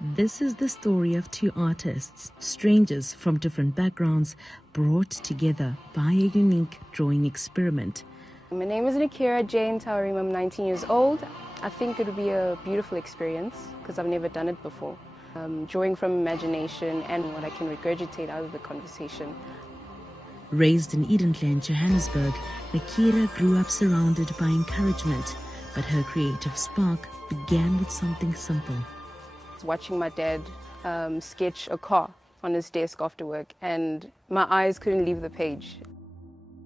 This is the story of two artists, strangers from different backgrounds, brought together by a unique drawing experiment. My name is Nakira Jane Tawarim. I'm 19 years old. I think it would be a beautiful experience because I've never done it before. Drawing from imagination and what I can regurgitate out of the conversation. Raised in Edenland, Johannesburg, Nakira grew up surrounded by encouragement, but her creative spark began with something simple. Watching my dad sketch a car on his desk after work, and my eyes couldn't leave the page.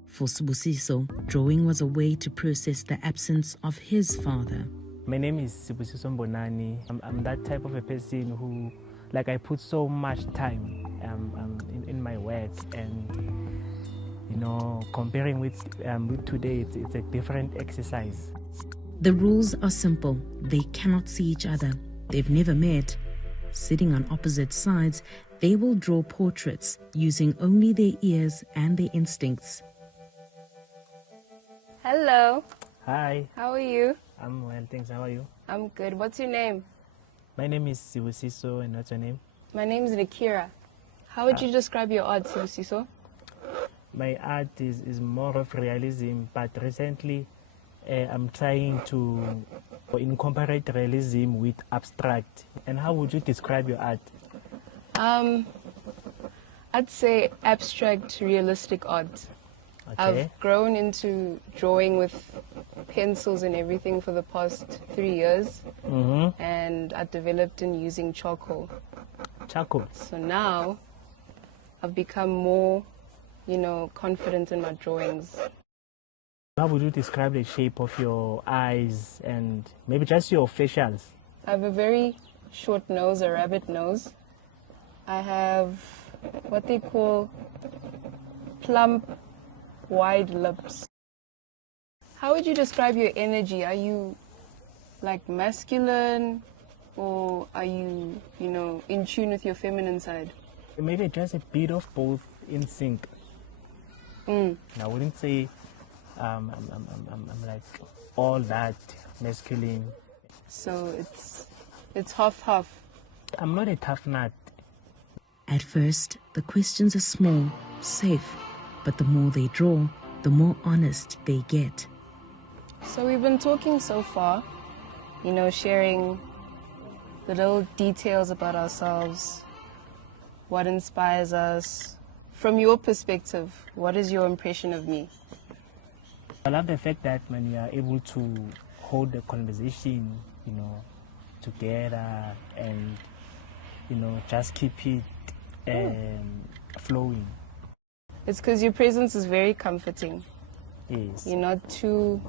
For Sibusiso, drawing was a way to process the absence of his father. My name is Sibusiso Mbonani. I'm that type of a person who, I put so much time in my work, and comparing with today, it's a different exercise. The rules are simple. They cannot see each other. They've never met. Sitting on opposite sides, they will draw portraits using only their ears and their instincts. Hello. Hi. How are you? I'm well, thanks. How are you? I'm good. What's your name? My name is Sibusiso, and what's your name? My name is Nakira. How would you describe your art, Sibusiso? My art is more of realism, but recently I'm trying to incorporate realism with abstract. And how would you describe your art? I'd say abstract, realistic art. Okay. I've grown into drawing with pencils and everything for the past 3 years. And I developed in using charcoal. Charcoal. So now I've become more, confident in my drawings. How would you describe the shape of your eyes and maybe just your facials? I have a very short nose, a rabbit nose. I have what they call plump, wide lips. How would you describe your energy? Are you masculine, or are you, in tune with your feminine side? Maybe just a bit of both in sync. I wouldn't say I'm all that masculine. So it's half. I'm not a tough nut. At first, the questions are small, safe, but the more they draw, the more honest they get. So we've been talking so far, sharing the little details about ourselves, what inspires us. From your perspective, what is your impression of me? I love the fact that when you are able to hold the conversation, together and, just keep it flowing. It's because your presence is very comforting. Yes. You're not too,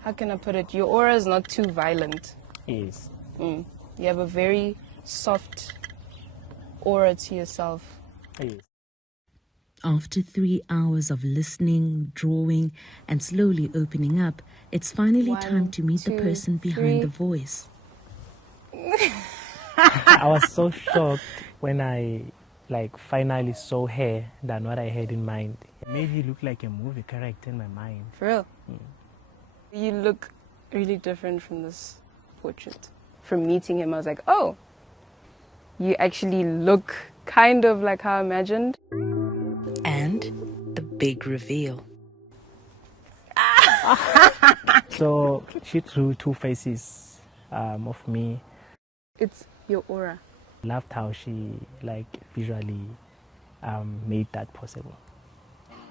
how can I put it? Your aura is not too violent. Yes. You have a very soft aura to yourself. Yes. After 3 hours of listening, drawing, and slowly opening up, it's finally time to meet the person behind the voice. I was so shocked when I finally saw her than what I had in mind. It made you look like a movie character in my mind. For real? You look really different from this portrait. From meeting him, I was like, oh, you actually look kind of like how I imagined. And the big reveal. So she drew two faces of me. It's your aura. Loved how she visually made that possible.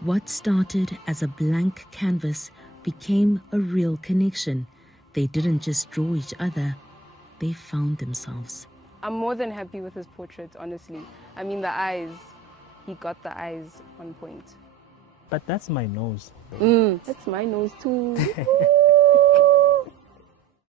What started as a blank canvas became a real connection. They didn't just draw each other, they found themselves. I'm more than happy with his portrait, honestly. I mean, the eyes. He got the eyes on point. But that's my nose. That's my nose too.